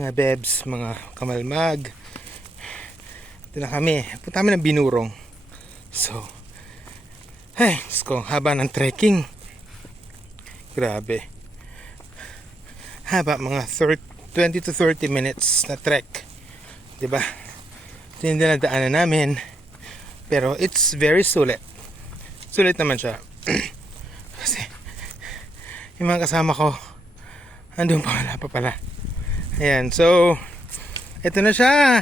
mga bebs, mga kamalmag. Ito na kami. Punta kami ng Binurong. So, ay, sko, haba ng trekking. Grabe. Haba, mga 20 to 30 minutes na trek. Diba? Ito yung dinadaanan namin. Pero it's very sulit. Sulit naman siya. Kasi, yung mga kasama ko, andun pa, wala pa pala. Ayan, so, ito na siya.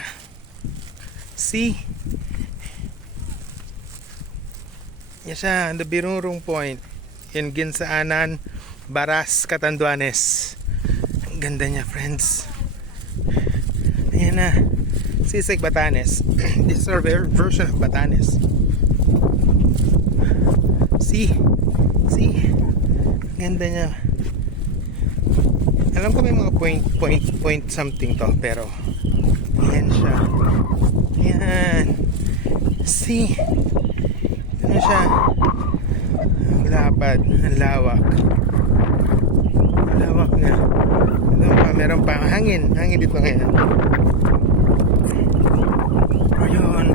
See? Yan siya, the Binurong Point. In Ginsaanan, Baras, Catanduanes. Ang ganda niya, friends. Ayan na. Sisig, Batanes. This is our version of Batanes. See? See? Ganda niya. Alam ko may mga point something to, pero ayan siya. Ayan. See? Ito na siya. Ang lapad, ang lawak. Ang lawak na. Meron pa hangin dito ngayon. Ayun.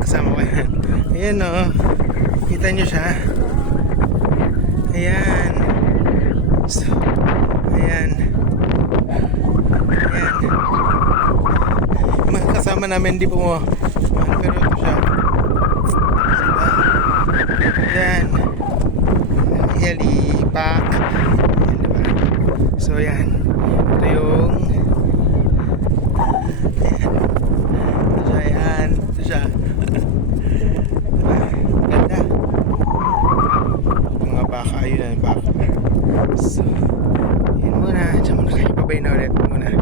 Kasama ko yan. Ayan o. Kita nyo siya. Ayan. So, ayan. Ayan. Yung mga kasama namin hindi po mo. Pero ito siya. Ayan. Helipack. Ayan, diba? So, ayan. Ito yung ayan. Ito siya. Diba? Ganda. Mga baka. Ayun na yung baka. So, yun muna. Diyan muna kayo. Babay na ulit muna.